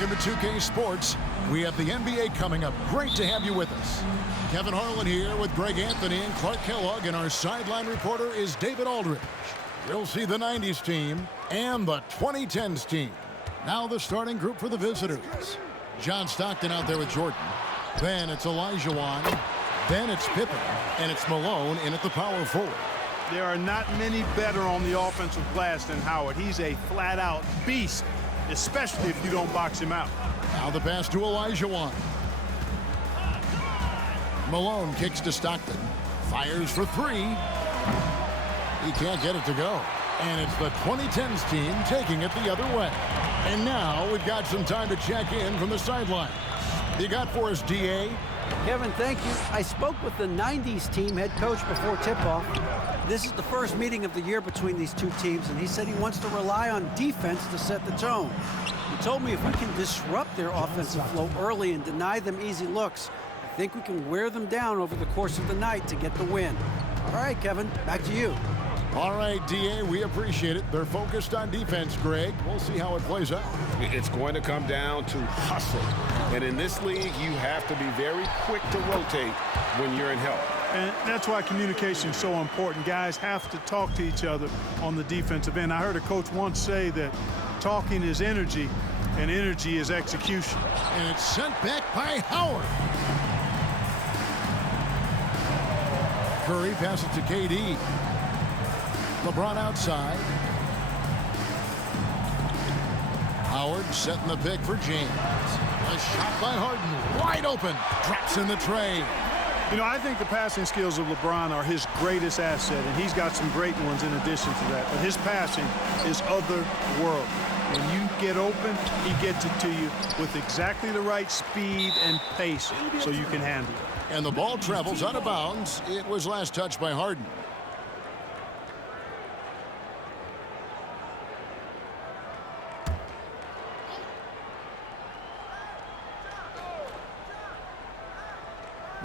Welcome to 2K Sports. We have the NBA coming up. Great to have you with us. Kevin Harlan here with Greg Anthony and Clark Kellogg, and our sideline reporter is David Aldridge. You'll see the 90s team and the 2010's team. Now the starting group for the visitors. John Stockton out there with Jordan. Then it's Olajuwon. Then it's Pippen. And it's Malone in at the power forward. There are not many better on the offensive glass than Howard. He's a flat-out beast, especially if you don't box him out. Now the pass to Olajuwon. Malone kicks to Stockton. Fires for three. He can't get it to go. And it's the 2010's team taking it the other way. And now we've got some time to check in from the sideline. You got for us, D.A.? Kevin, thank you. I spoke with the 90s team head coach before tip-off. This is the first meeting of the year between these two teams, and he said he wants to rely on defense to set the tone. He told me if we can disrupt their offensive flow early and deny them easy looks, I think we can wear them down over the course of the night to get the win. All right, Kevin, back to you. All right, D.A., we appreciate it. They're focused on defense, Greg. We'll see how it plays out. It's going to come down to hustle. And in this league, you have to be very quick to rotate when you're in help. And that's why communication is so important. Guys have to talk to each other on the defensive end. I heard a coach once say that talking is energy, and energy is execution. And it's sent back by Howard. Curry passes to KD. LeBron outside. Howard setting the pick for James. A shot by Harden. Wide open. Drops in the tray. You know, I think the passing skills of LeBron are his greatest asset, and he's got some great ones in addition to that. But his passing is otherworldly. When you get open, he gets it to you with exactly the right speed and pace so you can handle it. And the ball travels out of bounds. It was last touched by Harden.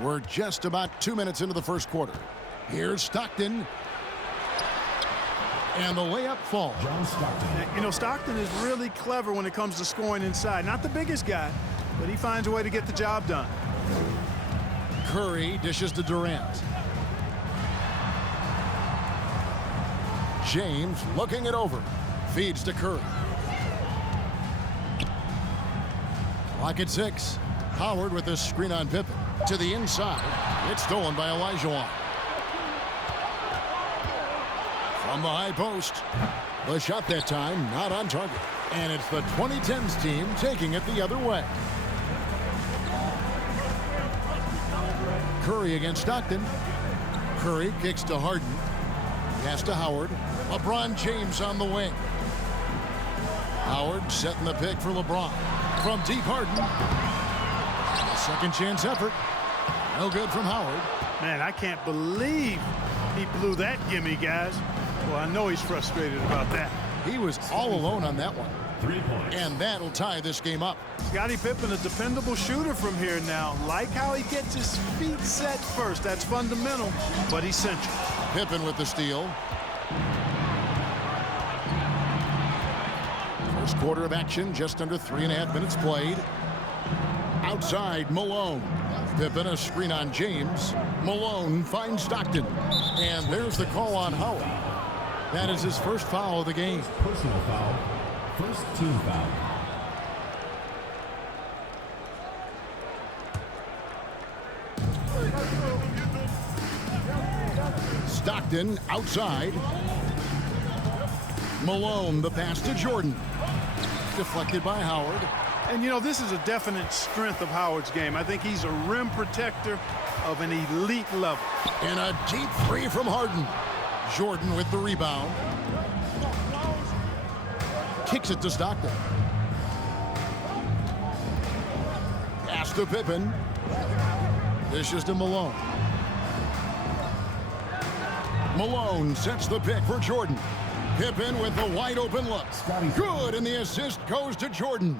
We're just about 2 minutes into the first quarter. Here's Stockton. And the layup falls. You know, Stockton is really clever when it comes to scoring inside. Not the biggest guy, but he finds a way to get the job done. Curry dishes to Durant. James looking it over. Feeds to Curry. Clock at 6. Howard with the screen on Pippen. To the inside. It's stolen by Olajuwon. From the high post. The shot that time not on target. And it's the 2010's team taking it the other way. Curry against Stockton. Curry kicks to Harden. Pass to Howard. LeBron James on the wing. Howard setting the pick for LeBron. From deep, Harden. A second chance effort. No good from Howard. Man, I can't believe he blew that gimme, guys. Well, I know he's frustrated about that. He was all alone on that one. 3 points. And that'll tie this game up. Scottie Pippen, a dependable shooter from here now. Like how he gets his feet set first. That's fundamental, but essential. Pippen with the steal. First quarter of action, just under 3.5 minutes played. Outside, Malone. Pippen a screen on James. Malone finds Stockton. And there's the call on Howard. That is his first foul of the game. Personal foul. First team foul. Stockton outside. Malone, the pass to Jordan. Deflected by Howard. And, you know, this is a definite strength of Howard's game. I think he's a rim protector of an elite level. And a deep three from Harden. Jordan with the rebound. Kicks it to Stockton. Pass to Pippen. Dishes to Malone. Malone sets the pick for Jordan. Pippen with the wide open look. Good, and the assist goes to Jordan.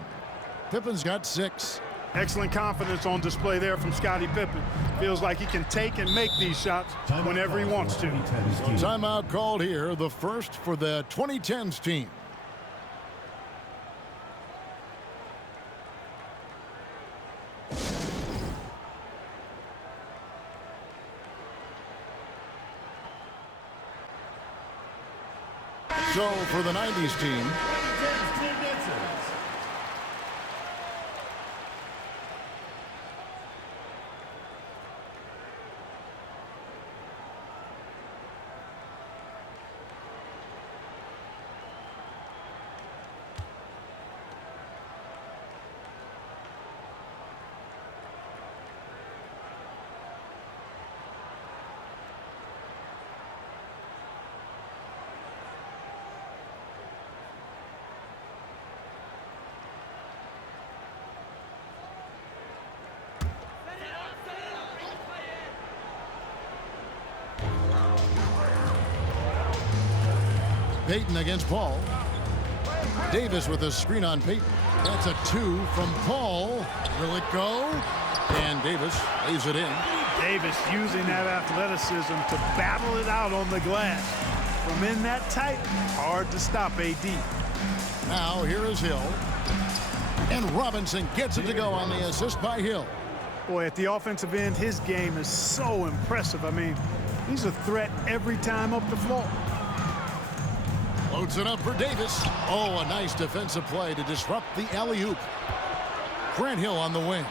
Pippen's got 6. Excellent confidence on display there from Scottie Pippen. Feels like he can take and make these shots whenever he wants to. Timeout called here, the first for the 2010's team. So for the 90's team, Payton against Paul. Davis with a screen on Payton. That's a 2 from Paul. Will it go? And Davis lays it in. Davis using that athleticism to battle it out on the glass. From in that tight, hard to stop AD. Now here is Hill. And Robinson gets it to go on the assist by Hill. Boy, at the offensive end, his game is so impressive. I mean, he's a threat every time up the floor. Loads it up for Davis. Oh, a nice defensive play to disrupt the alley-oop. Grant Hill on the wing.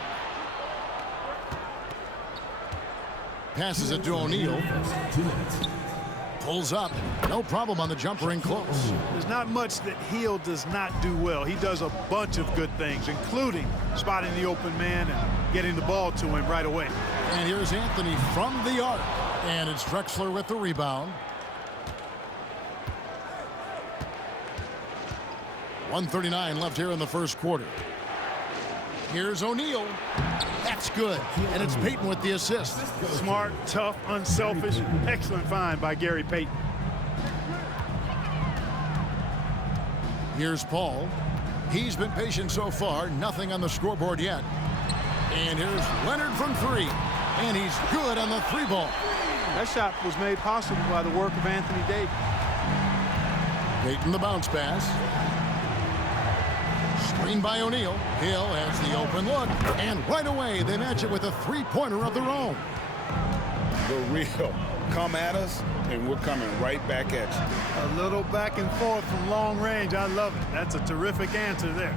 Passes it to O'Neal. Pulls up. No problem on the jumper in close. There's not much that Hill does not do well. He does a bunch of good things, including spotting the open man and getting the ball to him right away. And here's Anthony from the arc. And it's Drexler with the rebound. 1:39 left here in the first quarter. Here's O'Neal. That's good. And it's Payton with the assist. Smart, tough, unselfish. Excellent find by Gary Payton. Here's Paul. He's been patient so far. Nothing on the scoreboard yet. And here's Leonard from 3. And he's good on the 3-ball. That shot was made possible by the work of Anthony Davis. Payton the bounce pass. Screen by O'Neal. Hill has the open look. And right away, they match it with a 3-pointer of their own. The real. Come at us, and we're coming right back at you. A little back and forth from long range. I love it. That's a terrific answer there.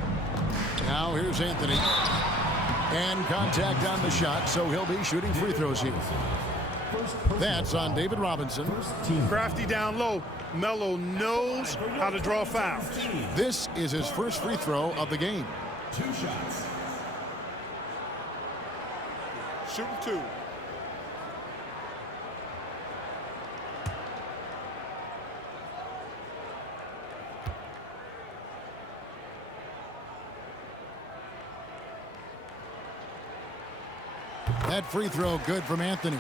Now here's Anthony. And contact on the shot, so he'll be shooting free throws here. That's on David Robinson. Crafty down low. Melo knows how to draw fouls. This is his first free throw of the game. 2 shots. Shooting 2. That free throw good from Anthony.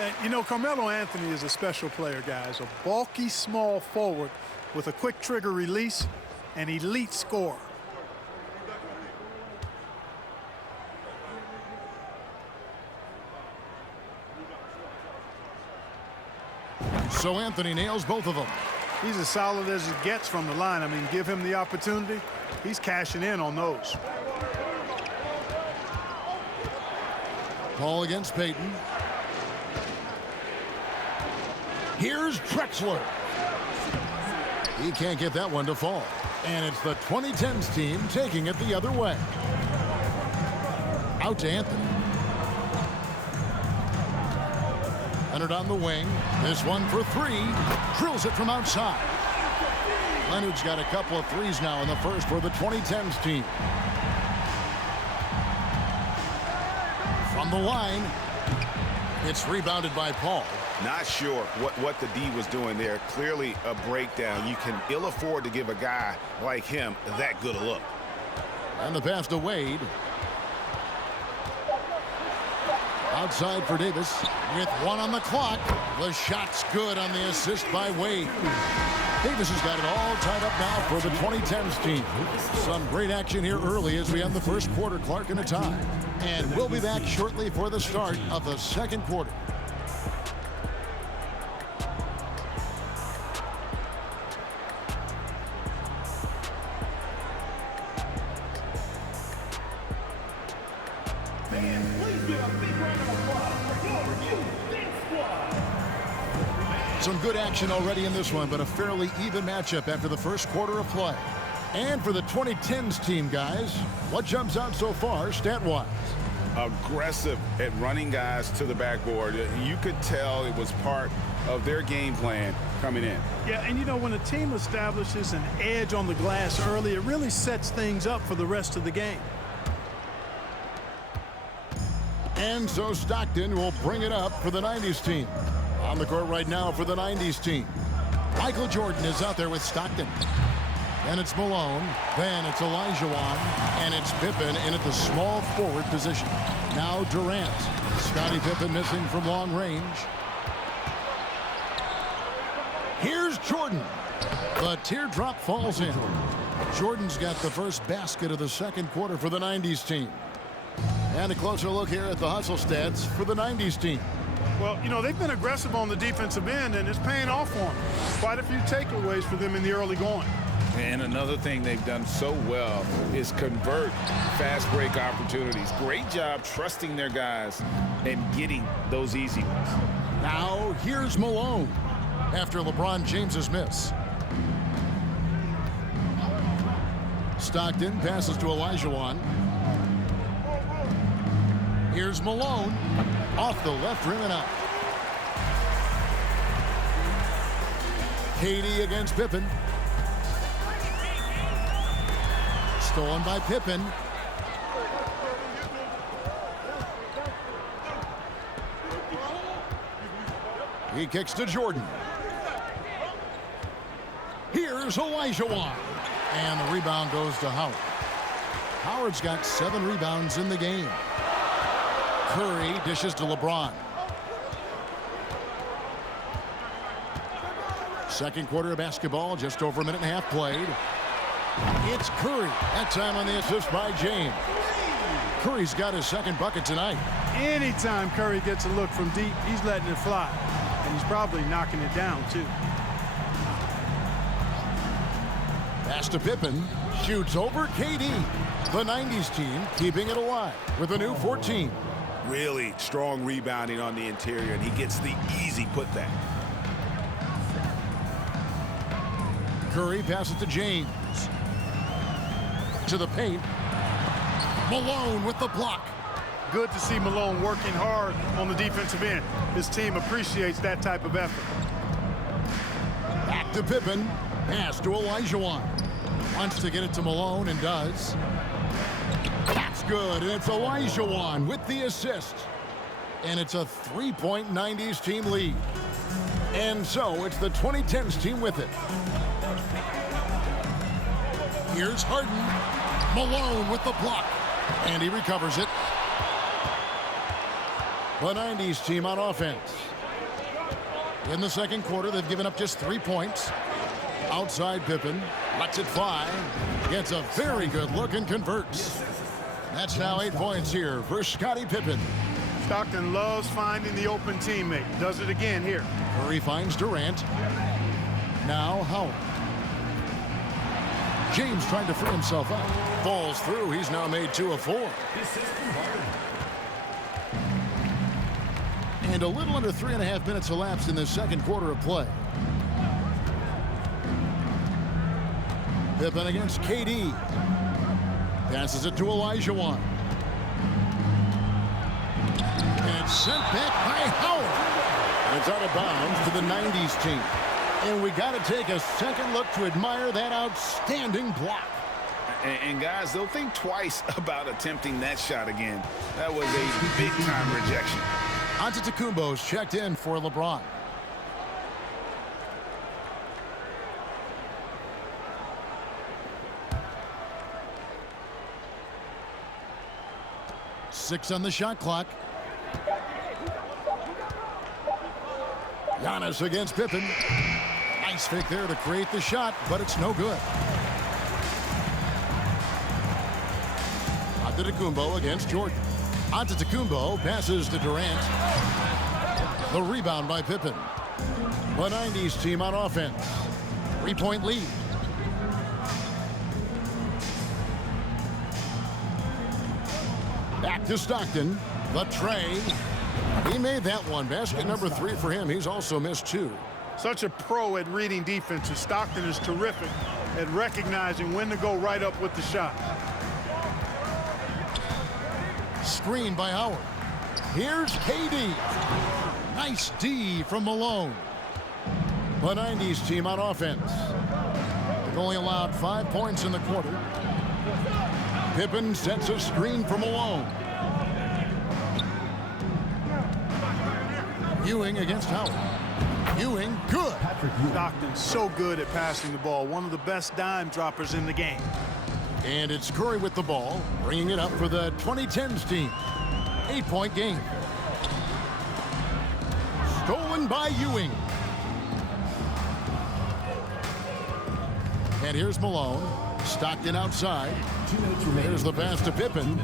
And, you know, Carmelo Anthony is a special player, guys. A bulky, small forward with a quick trigger release, an elite scorer. So Anthony nails both of them. He's as solid as it gets from the line. I mean, give him the opportunity. He's cashing in on those. Paul against Payton. Here's Drexler. He can't get that one to fall. And it's the 2010's team taking it the other way. Out to Anthony. Leonard on the wing. This one for 3. Drills it from outside. Leonard's got a couple of threes now in the first for the 2010's team. From the line, it's rebounded by Paul. Not sure what the D was doing there. Clearly a breakdown. You can ill afford to give a guy like him that good a look. And the pass to Wade. Outside for Davis with 1 on the clock. The shot's good on the assist by Wade. Davis has got it all tied up now for the 2010's team. Some great action here early as we end the first quarter. Clark in a tie. And we'll be back shortly for the start of the second quarter. Some good action already in this one, but a fairly even matchup after the first quarter of play. And for the 2010's team, guys, what jumps out so far stat-wise? Aggressive at running guys to the backboard. You could tell it was part of their game plan coming in. Yeah, and you know, when a team establishes an edge on the glass early, it really sets things up for the rest of the game. And so Stockton will bring it up for the 90's team. On the court right now for the 90's team. Michael Jordan is out there with Stockton. Then it's Malone. Then it's Olajuwon. And it's Pippen in at the small forward position. Now Durant. Scottie Pippen missing from long range. Here's Jordan. The teardrop falls in. Jordan's got the first basket of the second quarter for the 90's team. And a closer look here at the hustle stats for the 90's team. Well, you know, they've been aggressive on the defensive end, and it's paying off for them. Quite a few takeaways for them in the early going. And another thing they've done so well is convert fast break opportunities. Great job trusting their guys and getting those easy ones. Now here's Malone after LeBron James's miss. Stockton passes to Olajuwon. Here's Malone off the left rim and out. KD against Pippen. Stolen by Pippen. He kicks to Jordan. Here's Olajuwon. And the rebound goes to Howard. Howard's got 7 rebounds in the game. Curry dishes to LeBron. Second quarter of basketball, just over a minute and a half played. It's Curry. That time on the assist by James. Curry's got his second bucket tonight. Anytime Curry gets a look from deep, he's letting it fly. And he's probably knocking it down, too. Pass to Pippen. Shoots over KD. The 90's team keeping it alive with a new 14. Really strong rebounding on the interior, and he gets the easy putback. Curry passes to James. To the paint. Malone with the block. Good to see Malone working hard on the defensive end. His team appreciates that type of effort. Back to Pippen. Pass to Olajuwon. Wants to get it to Malone and does. That's good, and it's Olajuwon with the assist. And it's a 3-point 90's team lead. And so it's the 2010's team with it. Here's Harden. Malone with the block. And he recovers it. The 90's team on offense. In the second quarter, they've given up just 3 points. Outside Pippen. Lets it fly. Gets a very good look and converts. That's now 8 points here for Scottie Pippen. Stockton loves finding the open teammate. Does it again here. Curry finds Durant. Now Howard. James trying to free himself up. Falls through. He's now made 2 of 4. And a little under 3.5 minutes elapsed in the second quarter of play. Pippen against KD. Passes it to Olajuwon. And it's sent back by Howard. And it's out of bounds to the 90's team. And we got to take a second look to admire that outstanding block. And guys, they'll think twice about attempting that shot again. That was a big-time rejection. Antetokounmpo's checked in for LeBron. Six on the shot clock. Giannis against Pippen. Nice fake there to create the shot, but it's no good. Antetokounmpo against Jordan. Antetokounmpo passes to Durant. The rebound by Pippen. The 90's team on offense. 3-point lead. Back to Stockton. The tray. He made that one. Basket number 3 for him. He's also missed 2. Such a pro at reading defenses. Stockton is terrific at recognizing when to go right up with the shot. Screen by Howard. Here's KD. Nice D from Malone. The 90s team on offense. They've only allowed 5 points in the quarter. Pippen sets a screen for Malone. Ewing against Howard. Ewing, good. Stockton so good at passing the ball. One of the best dime droppers in the game. And it's Curry with the ball, bringing it up for the 2010's team. 8-point game. Stolen by Ewing. And here's Malone. Stockton outside. Here's the pass to Pippen.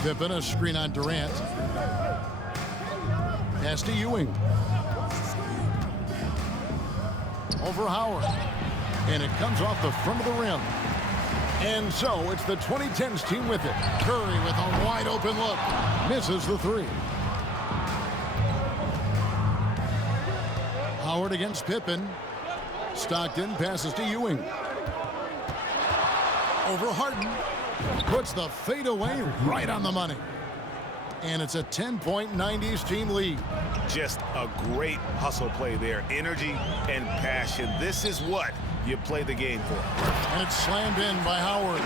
Pippen, a screen on Durant. Pass to Ewing. Over Howard. And it comes off the front of the rim. And so it's the 2010's team with it. Curry with a wide open look. Misses the three. Howard against Pippen. Stockton passes to Ewing. Over Harden. Puts the fadeaway right on the money. And it's a 10-point 90s team lead. Just a great hustle play there. Energy and passion. This is what you play the game for. And it's slammed in by Howard.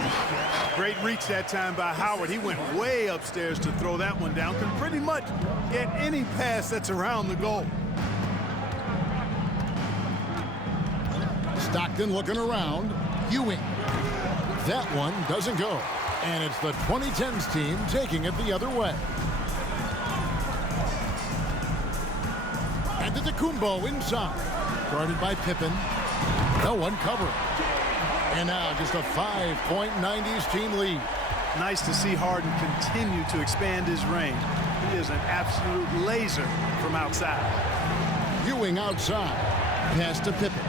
Great reach that time by Howard. He went way upstairs to throw that one down. Can pretty much get any pass that's around the goal. Stockton looking around. Ewing. That one doesn't go. And it's the 2010's team taking it the other way. Antetokounmpo inside. Guarded by Pippen. No one covering. And now just a 5-point 90s team lead. Nice to see Harden continue to expand his range. He is an absolute laser from outside. Ewing outside. Pass to Pippen.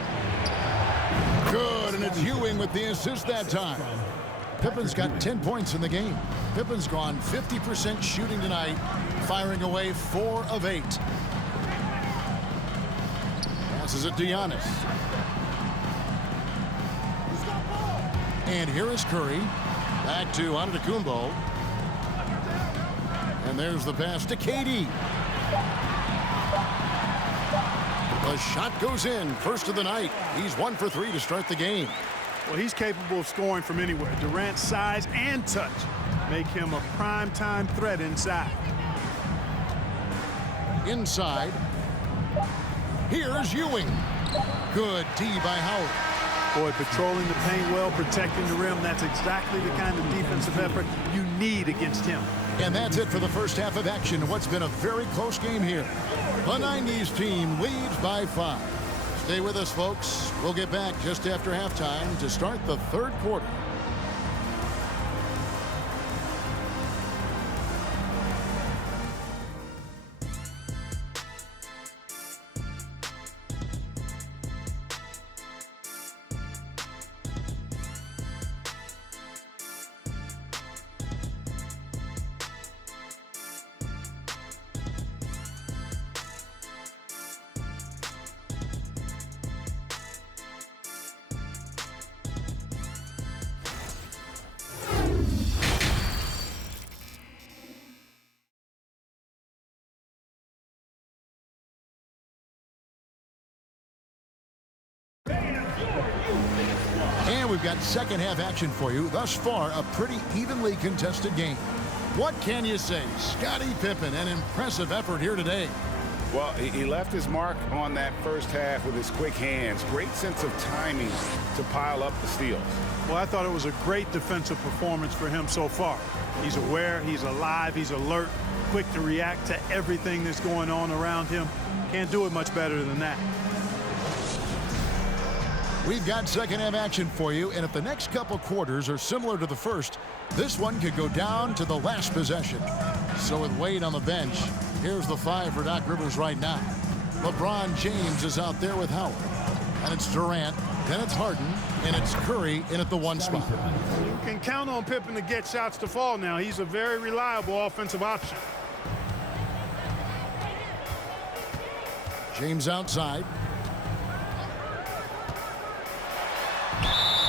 Good, and it's Ewing with the assist that time. Pippen's got 10 points in the game. Pippen's gone 50% shooting tonight, firing away 4 of 8. Passes it to Giannis. And here is Curry. Back to Antetokounmpo. And there's the pass to KD. The shot goes in, first of the night. He's 1 for 3 to start the game. Well, he's capable of scoring from anywhere. Durant's size and touch make him a prime-time threat inside. Inside. Here's Ewing. Good D by Howard. Boy, patrolling the paint well, protecting the rim. That's exactly the kind of defensive effort you need against him. And that's it for the first half of action in what's been a very close game here. The 90s team leads by 5. Stay with us, folks. We'll get back just after halftime to start the third quarter. And we've got second half action for you. Thus far, a pretty evenly contested game. What can you say? Scottie Pippen, an impressive effort here today. Well, he left his mark on that first half with his quick hands. Great sense of timing to pile up the steals. Well, I thought it was a great defensive performance for him so far. He's aware, he's alive, he's alert, quick to react to everything that's going on around him. Can't do it much better than that. We've got second half action for you, and if the next couple quarters are similar to the first, this one could go down to the last possession. So with Wade on the bench, here's the 5 for Doc Rivers right now. LeBron James is out there with Howard. And it's Durant, then it's Harden, and it's Curry in at the 1 spot. You can count on Pippen to get shots to fall now. He's a very reliable offensive option. James outside.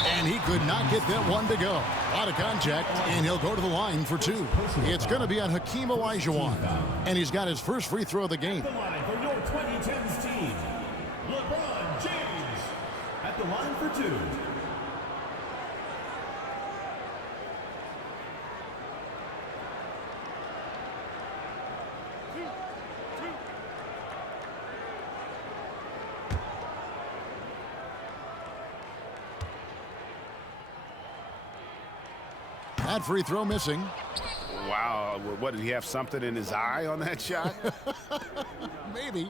And he could not get that one to go. Out of contact, and he'll go to the line for two. It's going to be on Hakeem Olajuwon. And he's got his first free throw of the game. The line for your 2010's team, LeBron James. At the line for two. That free throw missing. Wow, what, did he have something in his eye on that shot? Maybe.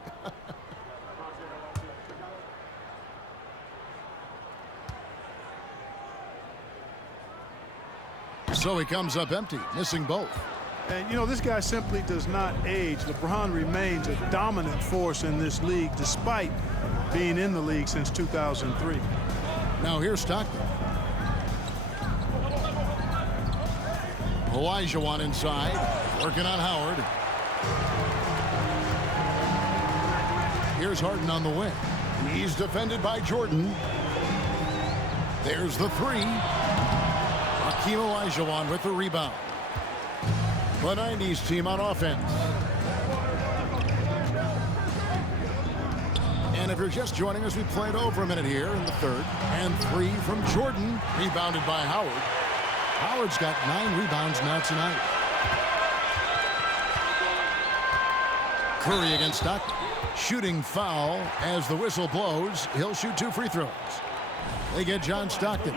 So he comes up empty, missing both. And, you know, this guy simply does not age. LeBron remains a dominant force in this league, despite being in the league since 2003. Now here's Stockton. Olajuwon inside, working on Howard. Here's Harden on the wing. He's defended by Jordan. There's the three. Hakeem Olajuwon with the rebound. The 90's team on offense. And if you're just joining us, we played over a minute here in the third. And three from Jordan, rebounded by Howard. Howard's got 9 rebounds now tonight. Curry against Stockton. Shooting foul as the whistle blows. He'll shoot 2 free throws. They get John Stockton.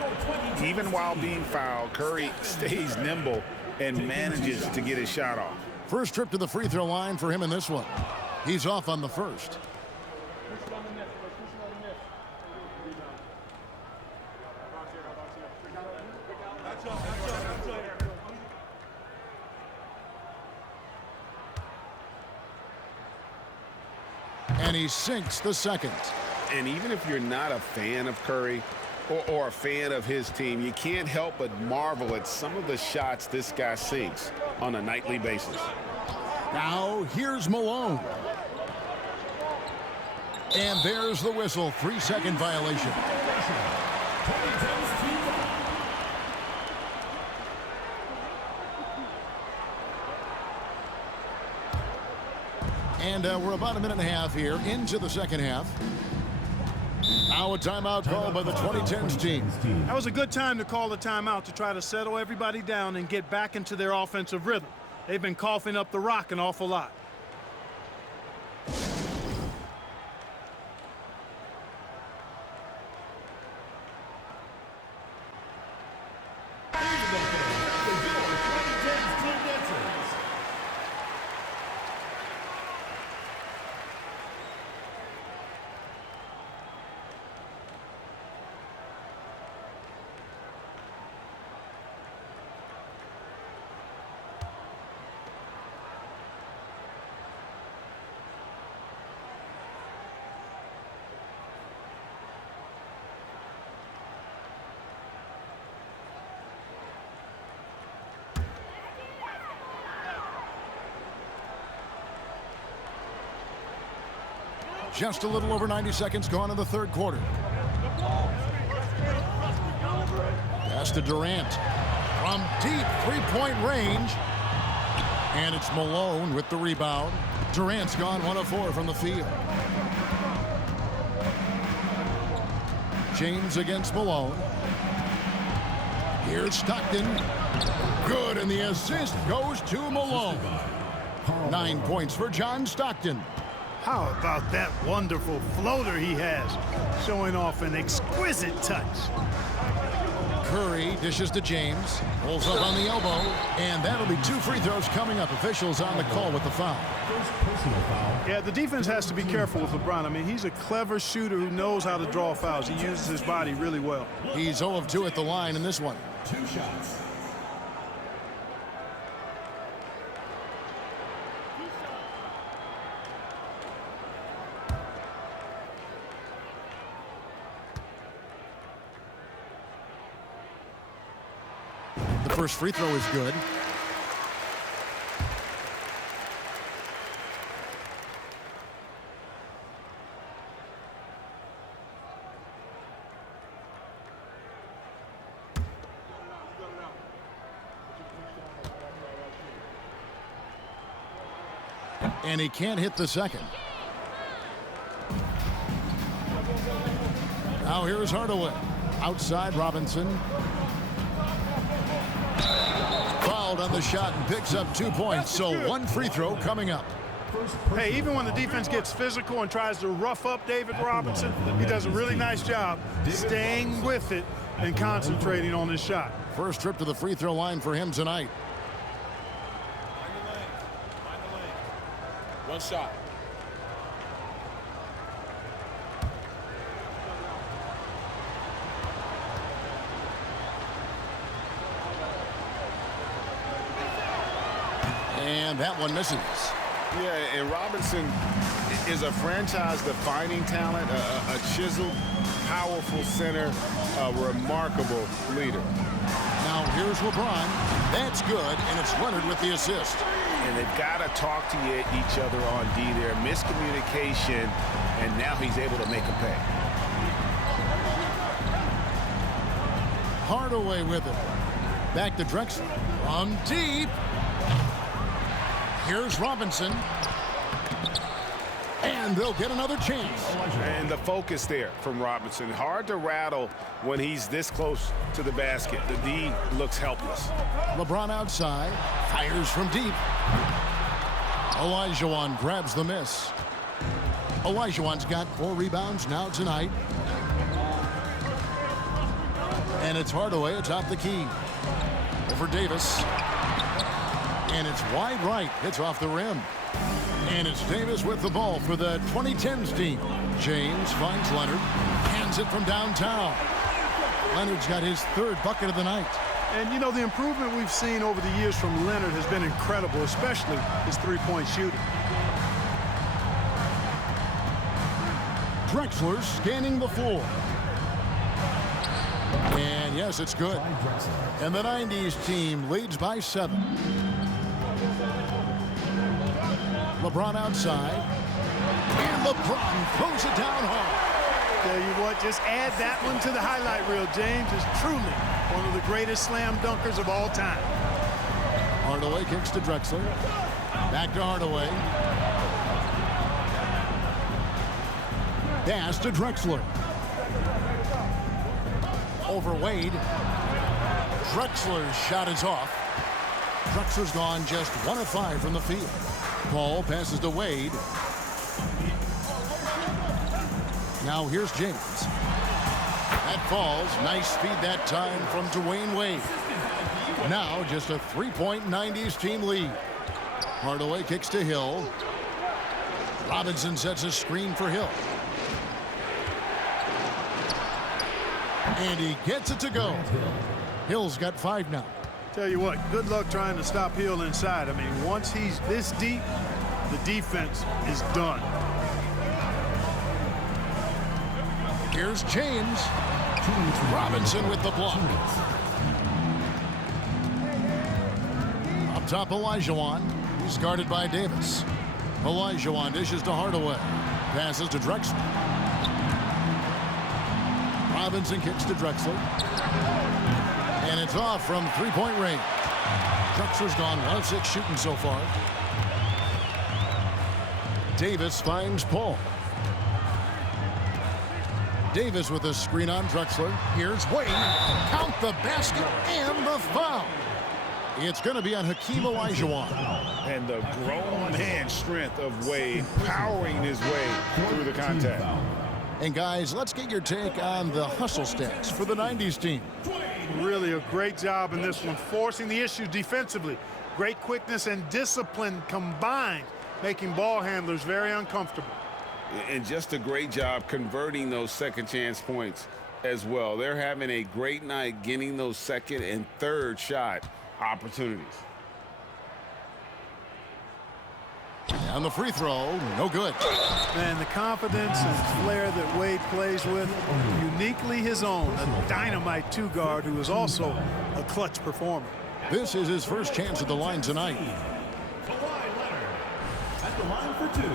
Even while being fouled, Curry stays nimble and manages to get his shot off. First trip to the free throw line for him in this one. He's off on the first. And he sinks the second. And even if you're not a fan of Curry or a fan of his team, you can't help but marvel at some of the shots this guy sinks on a nightly basis. Now here's Malone. And there's the whistle. 3-second violation. And we're about a minute and a half here into the second half. Now a timeout called by the 2010's team. That was a good time to call the timeout to try to settle everybody down and get back into their offensive rhythm. They've been coughing up the rock an awful lot. Just a little over 90 seconds gone in the third quarter. Pass to Durant. From deep three-point range. And it's Malone with the rebound. Durant's gone 1 of 4 from the field. James against Malone. Here's Stockton. Good, and the assist goes to Malone. 9 points for John Stockton. How about that wonderful floater he has, showing off an exquisite touch. Curry dishes to James, pulls up on the elbow, and that'll be 2 free throws coming up. Officials on the call with the foul. Yeah, the defense has to be careful with LeBron. I mean, he's a clever shooter who knows how to draw fouls. He uses his body really well. He's 0 of 2 at the line in this one. 2 shots. The first free throw is good. And he can't hit the second. Now here's Hardaway. Outside Robinson. Fouled on the shot and picks up 2 points. So one free throw coming up. Hey, even when the defense gets physical and tries to rough up David Robinson, he does a really nice job staying with it and concentrating on his shot. First trip to the free throw line for him tonight. One shot. And that one misses. Yeah, and Robinson is a franchise-defining talent, a chiseled, powerful center, a remarkable leader. Now here's LeBron. That's good, and it's Leonard with the assist. And they've got to talk to each other on D there. Miscommunication, and now he's able to make a pay. Hardaway with it. Back to Drexler. From deep. Here's Robinson. And they'll get another chance. And the focus there from Robinson. Hard to rattle when he's this close to the basket. The D looks helpless. LeBron outside. Fires from deep. Olajuwon grabs the miss. Olajuwon's got 4 rebounds now tonight. And it's Hardaway atop the key. Over Davis. And it's wide right. Hits off the rim. And it's Davis with the ball for the 2010's team. James finds Leonard. Hands it from downtown. Leonard's got his 3rd bucket of the night. And, you know, the improvement we've seen over the years from Leonard has been incredible, especially his three-point shooting. Drexler scanning the floor. And yes, it's good. And the 90's team leads by 7. LeBron outside. And LeBron throws it down hard. Tell you what, just add that one to the highlight reel. James is truly one of the greatest slam dunkers of all time. Hardaway kicks to Drexler. Back to Hardaway. Pass to Drexler. Over Wade. Drexler's shot is off. Drexler's gone just 1 of 5 from the field. Ball passes to Wade. Now here's James. That falls. Nice speed that time from Dwyane Wade. Now just a 3-point 90's team lead. Hardaway kicks to Hill. Robinson sets a screen for Hill. And he gets it to go. Hill's got 5 now. Tell you what, good luck trying to stop Hill inside. I mean, once he's this deep, the defense is done. Here's James. Robinson with the block. Up top, Olajuwon. He's guarded by Davis. Olajuwon dishes to Hardaway. Passes to Drexler. Robinson kicks to Drexler. And it's off from 3-point range. Drexler's gone 1 of 6 shooting so far. Davis finds Paul. Davis with a screen on Drexler. Here's Wade. Count the basket and the foul. It's going to be on Hakeem Olajuwon. And the grown man strength of Wade powering his way through the contact. And guys, let's get your take on the hustle stats for the 90's team. Really a great job in this one, forcing the issue defensively. Great quickness and discipline combined, making ball handlers very uncomfortable. And just a great job converting those second chance points as well. They're having a great night getting those second and third shot opportunities. On the free throw, no good. Man, the confidence and flair that Wade plays with, uniquely his own. A dynamite 2-guard who is also a clutch performer. This is his first chance at the line tonight. Kawhi Leonard at the line for 2.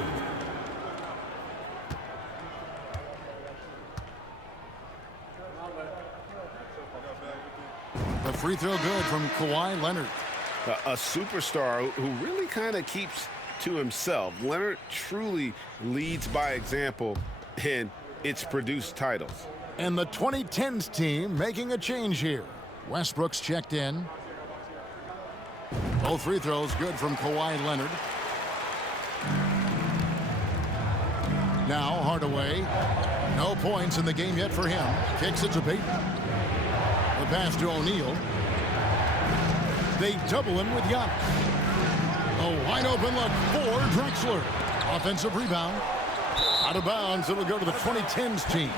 The free throw good from Kawhi Leonard. A superstar who really kind of keeps to himself. Leonard truly leads by example, and it's produced titles. And the 2010's team making a change here. Westbrook's checked in. Both free throws good from Kawhi and Leonard. Now Hardaway. No points in the game yet for him. Kicks it to Payton. The pass to O'Neal. They double him with Giannis. A wide open look for Drexler. Offensive rebound. Out of bounds. It'll go to the 2010's team.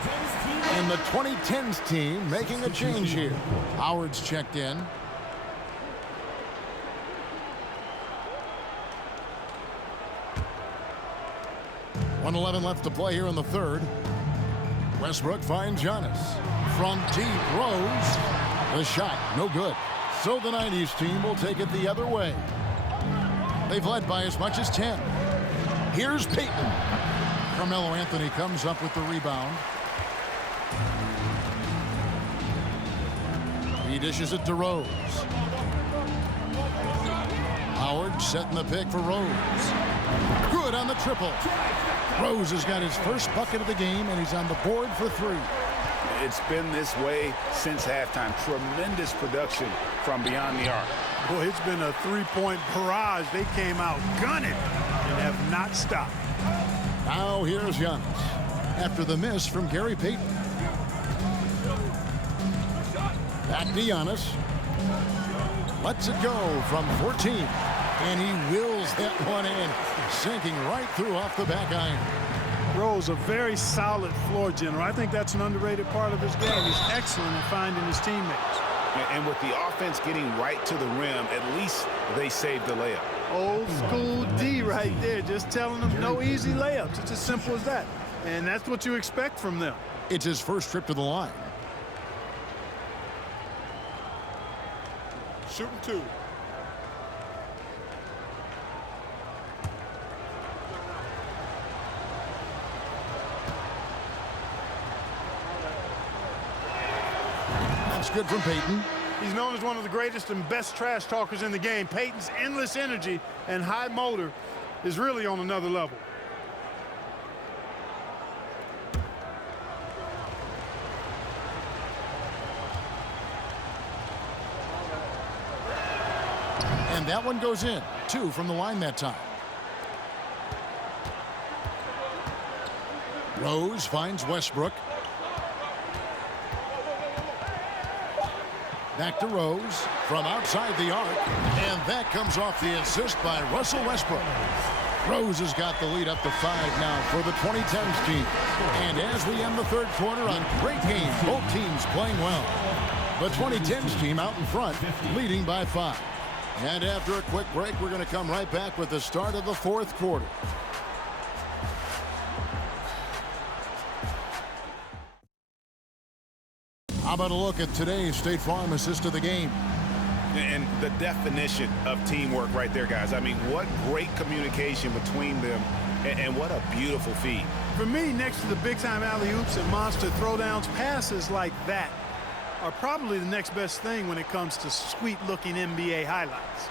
And the 2010's team making a change here. Howard's checked in. .111 left to play here in the third. Westbrook finds Giannis. From deep, Rose. The shot, no good. So the 90's team will take it the other way. They've led by as much as 10. Here's Payton. Carmelo Anthony comes up with the rebound. He dishes it to Rose. Howard setting the pick for Rose. Good on the triple. Rose has got his first bucket of the game, and he's on the board for 3. It's been this way since halftime. Tremendous production from beyond the arc. Boy, it's been a three-point barrage. They came out gunning and have not stopped. Now here's Giannis after the miss from Gary Payton. Back to Giannis. Lets it go from 14. And he wills that one in, sinking right through off the back iron. Rose, a very solid floor general. I think that's an underrated part of his game. He's excellent in finding his teammates. And with the offense getting right to the rim, at least they saved the layup. Old school D right there, just telling them no easy layups. It's as simple as that. And that's what you expect from them. It's his first trip to the line. Shooting 2. That's good from Payton. He's known as one of the greatest and best trash talkers in the game. Payton's endless energy and high motor is really on another level. And that one goes in. 2 from the line that time. Rose finds Westbrook. Back to Rose from outside the arc. And that comes off the assist by Russell Westbrook. Rose has got the lead up to 5 now for the 2010's team. And as we end the third quarter on great game, both teams playing well. The 2010's team out in front, leading by 5. And after a quick break, we're going to come right back with the start of the fourth quarter. How about a look at today's State Farm assist of the game? And the definition of teamwork right there, guys. I mean, what great communication between them, and what a beautiful feed. For me, next to the big-time alley-oops and monster throwdowns, passes like that are probably the next best thing when it comes to sweet-looking NBA highlights.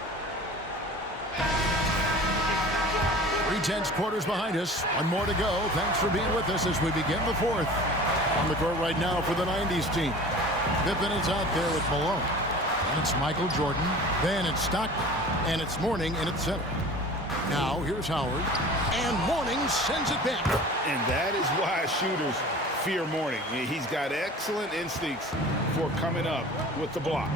3/10 quarters behind us. One more to go. Thanks for being with us as we begin the fourth. On the court right now for the 90's team. Pippen is out there with Malone. And it's Michael Jordan. Then it's Stockton. And it's Mourning in its center. Now here's Howard. And Mourning sends it back. And that is why shooters fear Mourning. He's got excellent instincts for coming up with the block.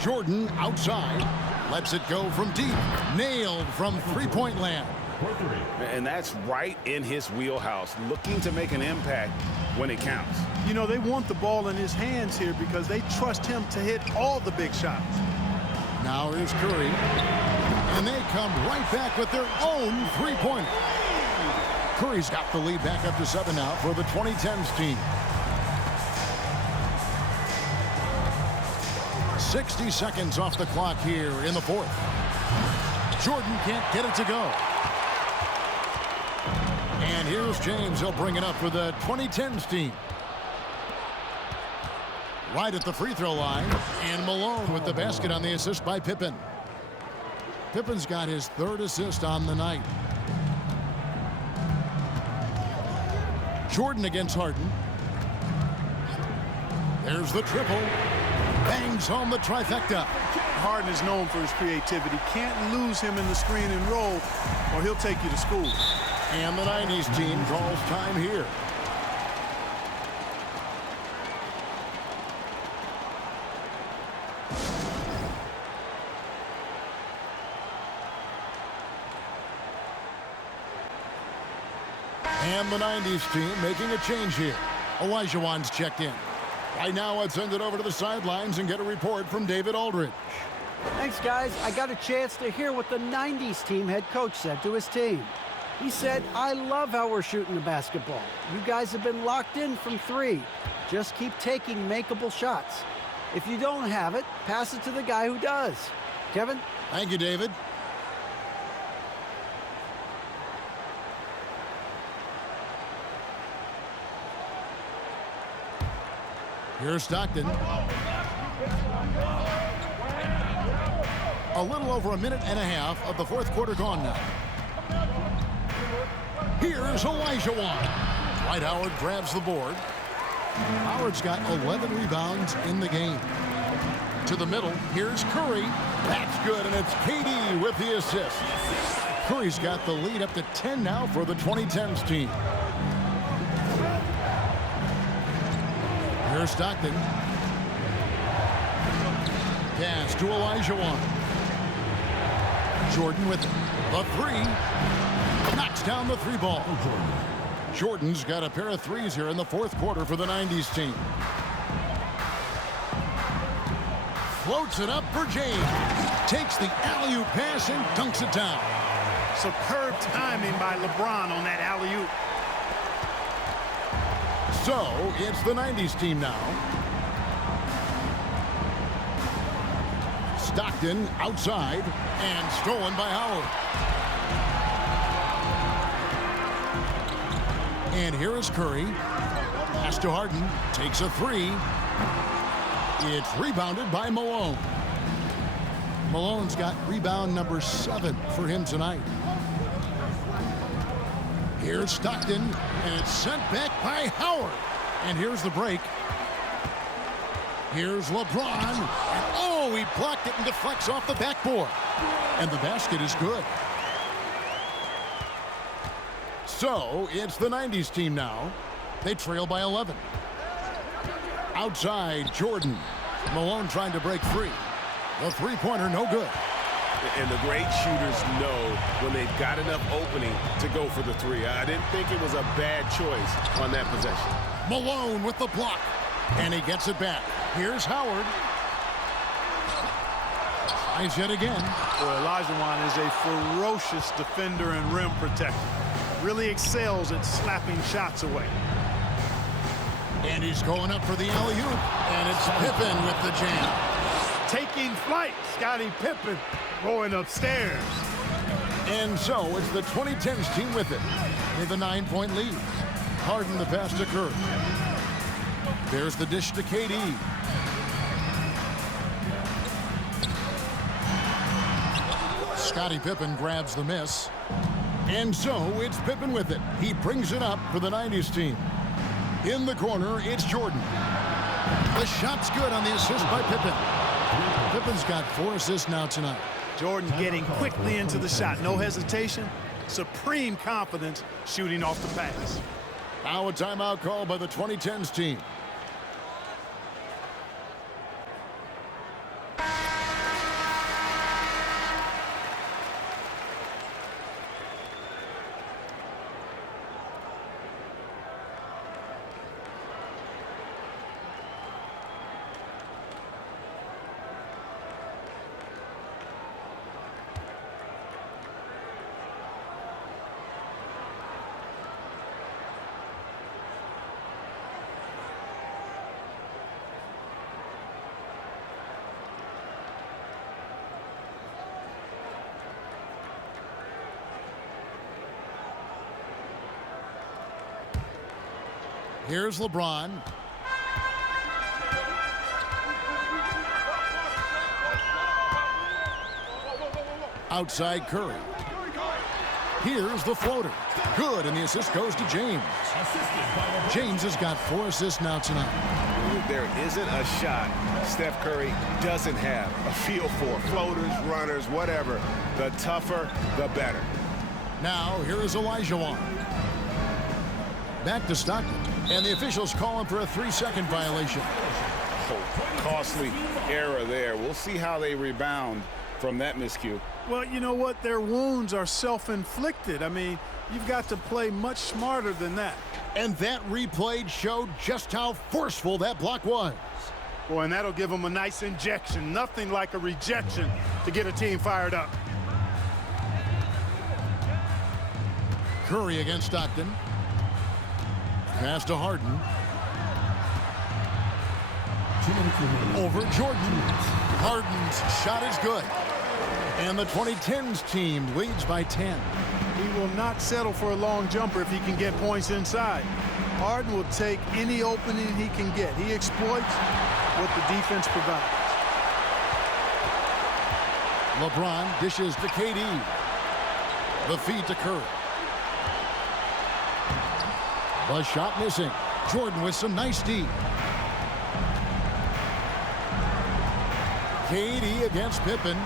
Jordan outside. Lets it go from deep. Nailed from three-point land. And that's right in his wheelhouse, looking to make an impact when it counts. You know, they want the ball in his hands here because they trust him to hit all the big shots. Now here's Curry. And they come right back with their own three-pointer. Curry's got the lead back up to 7 now for the 2010's team. 60 seconds off the clock here in the fourth. Jordan can't get it to go. And here's James. He'll bring it up for the 2010's team. Right at the free throw line. And Malone with the basket on the assist by Pippen. Pippen's got his 3rd assist on the night. Jordan against Harden. There's the triple. Bangs home the trifecta. Harden is known for his creativity. Can't lose him in the screen and roll, or he'll take you to school. And the 90s team calls time here. And the 90s team making a change here. Olajuwon's checked in. Right now, let's send it over to the sidelines and get a report from David Aldridge. Thanks, guys. I got a chance to hear what the 90s team head coach said to his team. He said, "I love how we're shooting the basketball. You guys have been locked in from 3. Just keep taking makeable shots. If you don't have it, pass it to the guy who does." Kevin? Thank you, David. Here's Stockton. A little over a minute and a half of the 4th quarter gone now. Here's Olajuwon. Dwight Howard grabs the board. Howard's got 11 rebounds in the game. To the middle, here's Curry. That's good, and it's KD with the assist. Curry's got the lead up to 10 now for the 2010's team. Here's Stockton. Pass to Olajuwon. Jordan with the 3. Knocks down the 3 ball. Jordan's got a pair of 3s here in the 4th quarter for the 90s team. Floats it up for James. Takes the alley-oop pass and dunks it down. Superb timing by LeBron on that alley-oop. So, it's the 90s team now. Stockton outside and stolen by Howard. And here is Curry. Pass to Harden. Takes a 3. It's rebounded by Malone. Malone's got rebound number 7 for him tonight. Here's Stockton, and it's sent back by Howard. And here's the break. Here's LeBron. And oh, he blocked it and deflects off the backboard. And the basket is good. So, it's the 90s team now. They trail by 11. Outside, Jordan. Malone trying to break free. The 3-pointer, no good. And the great shooters know when they've got enough opening to go for the 3. I didn't think it was a bad choice on that possession. Malone with the block. And he gets it back. Here's Howard. Tries yet again. Boy, Olajuwon is a ferocious defender and rim protector. Really excels at slapping shots away. And he's going up for the alley-oop. And it's Pippen with the jam. Taking flight, Scottie Pippen going upstairs. And so it's the 2010's team with it. They have a 9-point lead. Harden the pass to Curry. There's the dish to KD. Scottie Pippen grabs the miss. And so it's Pippen with it. He brings it up for the 90s team. In the corner, it's Jordan. The shot's good on the assist by Pippen. Pippen's got 4 assists now tonight. Jordan getting quickly into the shot. No hesitation. Supreme confidence shooting off the pass. Now a timeout call by the 2010's team. Here's LeBron. Outside Curry. Here's the floater. Good, and the assist goes to James. James has got 4 assists now tonight. There isn't a shot Steph Curry doesn't have a feel for. Floaters, runners, whatever. The tougher, the better. Now, here is Olajuwon. Back to Stockton. And the officials call him for a 3-second violation. Oh, costly error there. We'll see how they rebound from that miscue. Well, you know what? Their wounds are self-inflicted. I mean, you've got to play much smarter than that. And that replay showed just how forceful that block was. Boy, and that'll give them a nice injection. Nothing like a rejection to get a team fired up. Curry against Stockton. Pass to Harden. Over Jordan. Harden's shot is good. And the 2010's team leads by 10. He will not settle for a long jumper if he can get points inside. Harden will take any opening he can get. He exploits what the defense provides. LeBron dishes to KD. The feed to Curry. The shot missing. Jordan with some nice D. KD against Pippen.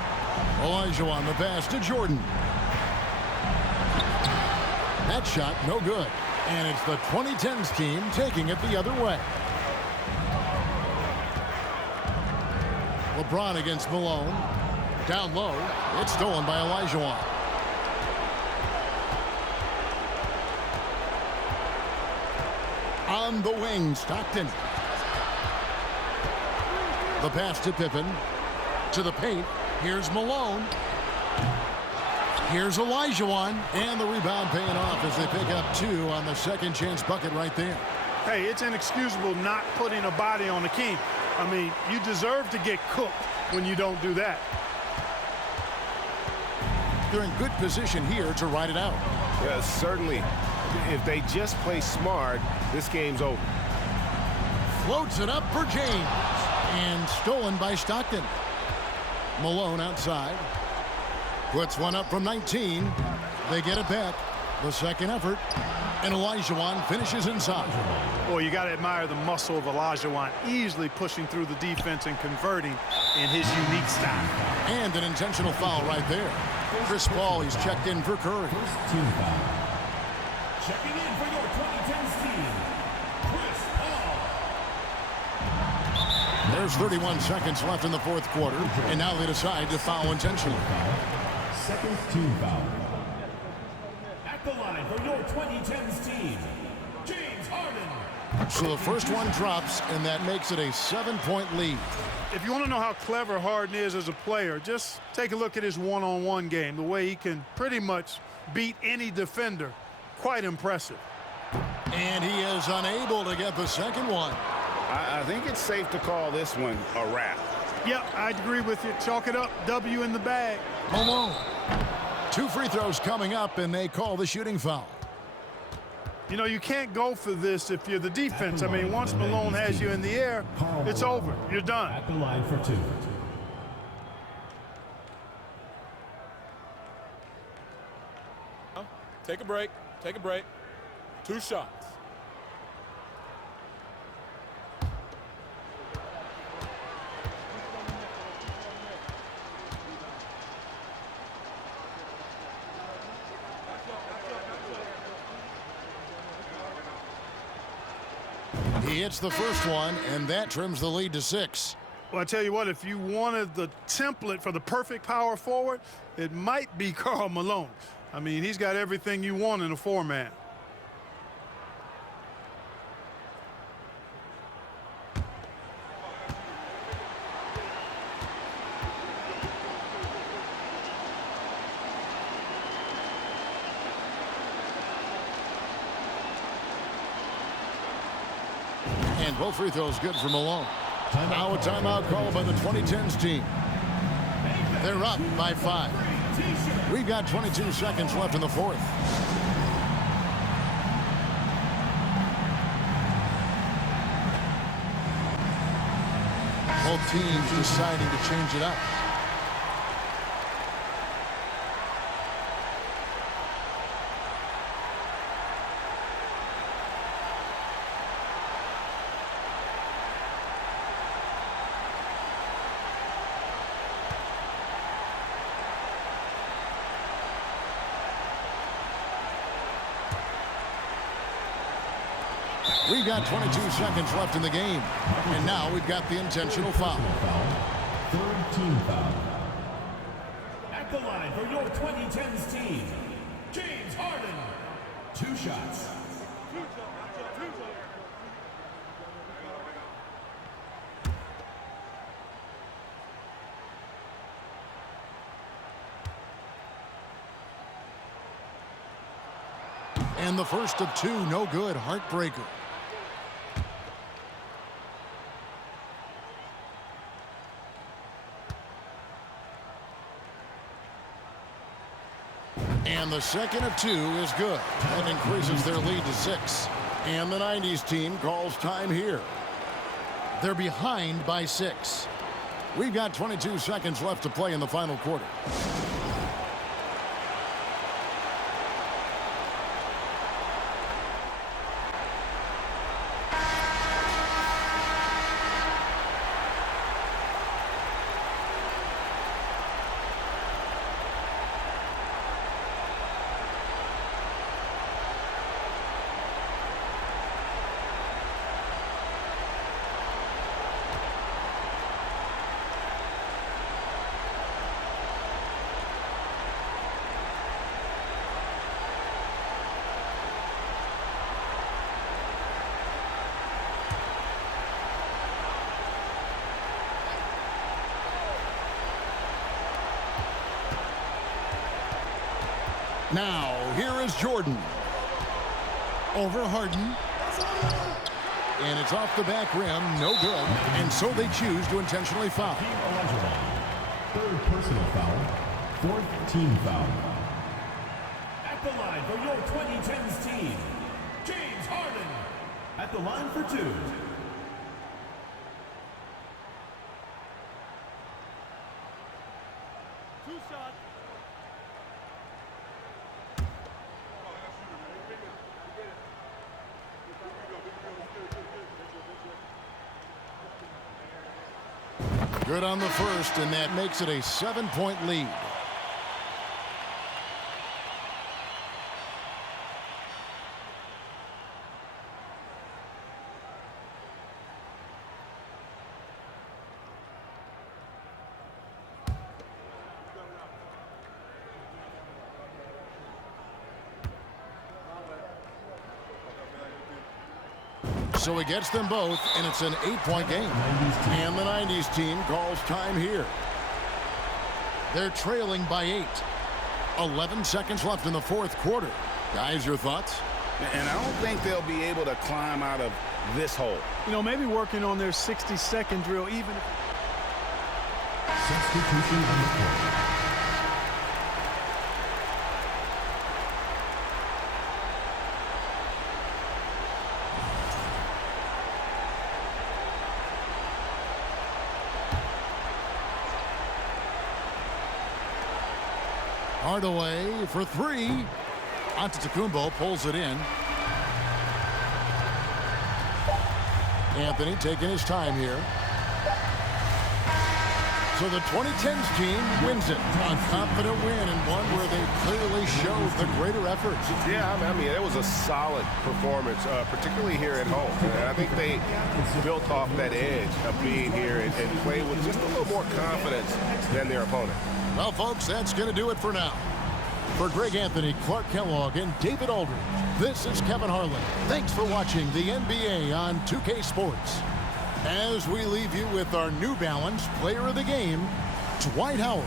Olajuwon the pass to Jordan. That shot no good. And it's the 2010's team taking it the other way. LeBron against Malone. Down low. It's stolen by Olajuwon. On the wing, Stockton. The pass to Pippen. To the paint. Here's Malone. Here's Olajuwon. And the rebound paying off as they pick up 2 on the second chance bucket right there. Hey, it's inexcusable not putting a body on Hakeem. I mean, you deserve to get cooked when you don't do that. They're in good position here to ride it out. Yeah, certainly. If they just play smart, this game's over. Floats it up for James. And stolen by Stockton. Malone outside. Puts one up from 19. They get it back. The second effort. And Olajuwon finishes inside. Boy, you got to admire the muscle of Olajuwon, easily pushing through the defense and converting in his unique style. And an intentional foul right there. Chris Paul, he's checked in for Curry. First team foul. Checking in for your 2010's team, Chris Paul. There's 31 seconds left in the fourth quarter, and now they decide to foul intentionally. Second team foul. At the line for your 2010's team, James Harden. So the first one drops, and that makes it a 7-point lead. If you want to know how clever Harden is as a player, just take a look at his one-on-one game. The way he can pretty much beat any defender. Quite impressive. And he is unable to get the second one. I think it's safe to call this one a wrap. Yep, I agree with you. Chalk it up. W in the bag. Malone. 2 free throws coming up, and they call the shooting foul. You know, you can't go for this if you're the defense. I mean, once Malone has you in the air, it's over. You're done. At the line for 2. Take a break. Take a break. 2 shots. He hits the first one, and that trims the lead to 6. Well, I tell you what, if you wanted the template for the perfect power forward, it might be Karl Malone. I mean, he's got everything you want in a 4-man. And both free throws good for Malone. Now a timeout called by the 2010's team. They're up by 5. We've got 22 seconds left in the fourth. Both teams deciding to change it up. We've got 22 seconds left in the game. And now we've got the intentional foul. Third team foul. At the line for your 2010's team, James Harden. 2 shots. And the first of 2, no good. Heartbreaker. And the second of 2 is good. That increases their lead to 6. And the 90s team calls time here. They're behind by 6. We've got 22 seconds left to play in the final quarter. Now, here is Jordan. Over Harden. And it's off the back rim. No good. And so they choose to intentionally foul. Olajuwon. 3rd personal foul. 4th team foul. At the line for your 2010's team, James Harden. At the line for 2. Good on the first, and that makes it a 7-point lead. So he gets them both, and it's an 8-point game. And the 90s team calls time here. They're trailing by 8. 11 seconds left in the 4th quarter. Guys, your thoughts? And I don't think they'll be able to climb out of this hole. You know, maybe working on their 60-second drill, even if... Substitution on the court. Hardaway for 3. Antetokounmpo pulls it in. Anthony taking his time here. So the 2010's team wins it. A confident win, and one where they clearly showed the greater effort. Yeah, I mean, it was a solid performance, particularly here at home. And I think they built off that edge of being here and played with just a little more confidence than their opponent. Well, folks, that's going to do it for now. For Greg Anthony, Clark Kellogg, and David Aldridge, this is Kevin Harlan. Thanks for watching the NBA on 2K Sports. As we leave you with our New Balance Player of the Game, Dwight Howard.